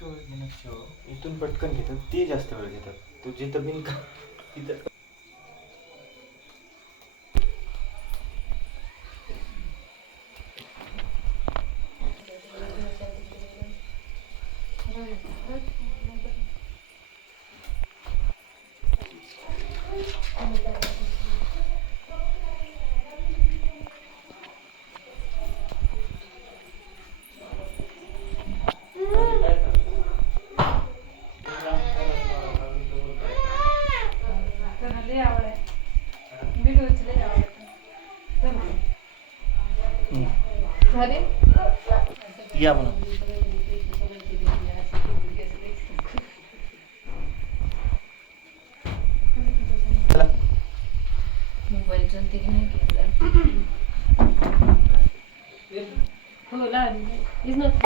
इतकं वेळ घेण्यापेक्षा इथून पटकन घेतात ते जास्त वेळ घेतात. तू जिथं बिन का तिथं या म्हणून मोबाईल चलते की नाही केलं हो लागली